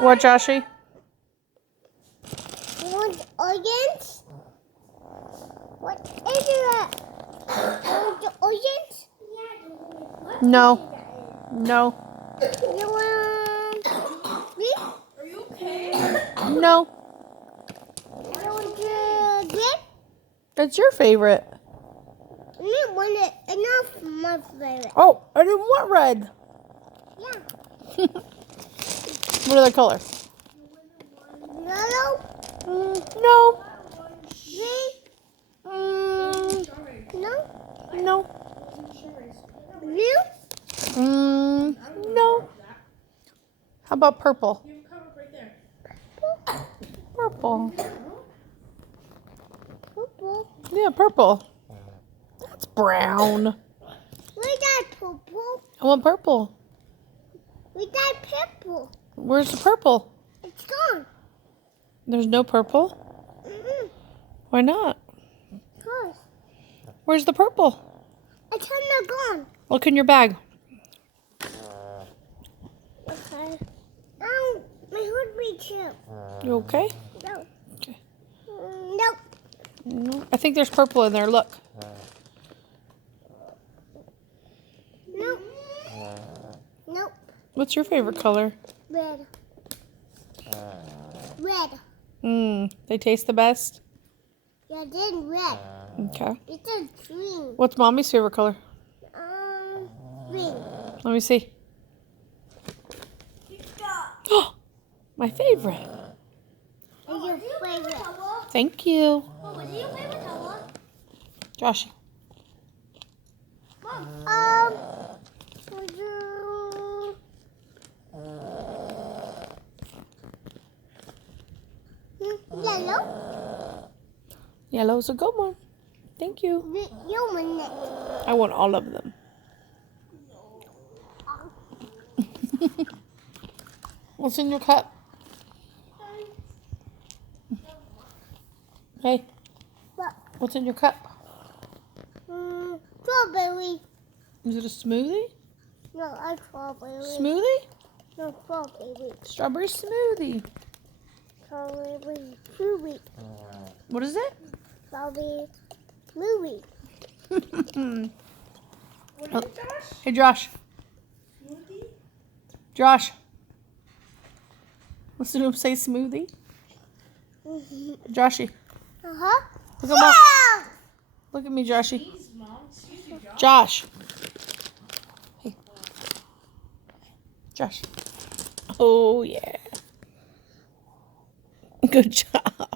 What, Joshy? You want orange? What is that? You want the orange? No. No. You want me? Are you okay? No. You want the grape? That's your favorite. I didn't want it. Enough my favorite. Oh, I didn't want red. Yeah. What other colors? Yellow? No. Green? No? No. Blue? No. How about purple? You have a cup right there. Purple. Purple? Yeah, purple. That's brown. Where's that purple? I want purple. Where's that purple? Where's the purple? It's gone. There's no purple? Why not? Because Where's the purple? it's not gone. Look in your bag. Okay. Oh, my hood be too. You okay? No. Okay. Nope. No, I think there's purple in there. Look. Nope. Nope. What's your favorite color? Red. Red. They taste the best? Yeah, then red. Okay. It's a green. What's Mommy's favorite color? Green. Let me see. Oh, my favorite. What's your favorite? Thank you. What's your favorite color? Joshy. Would you... Yellow? Yellow's a good one. Thank you. You want it. I want all of them. What's in your cup? Hey, What? what's in your cup? Strawberry. Is it a smoothie? No, a strawberry. Smoothie? No, strawberry. Strawberry smoothie. Strawberry movie. What is it? Strawberry movie. What is it, Josh? Hey, Josh. Smoothie? Josh. Listen to him say smoothie. Joshy. Uh-huh. Look at Mom. Look at me, Joshy. Jeez, Mom. Excuse me, Josh. Josh. Hey. Josh. Oh, yeah. Good job.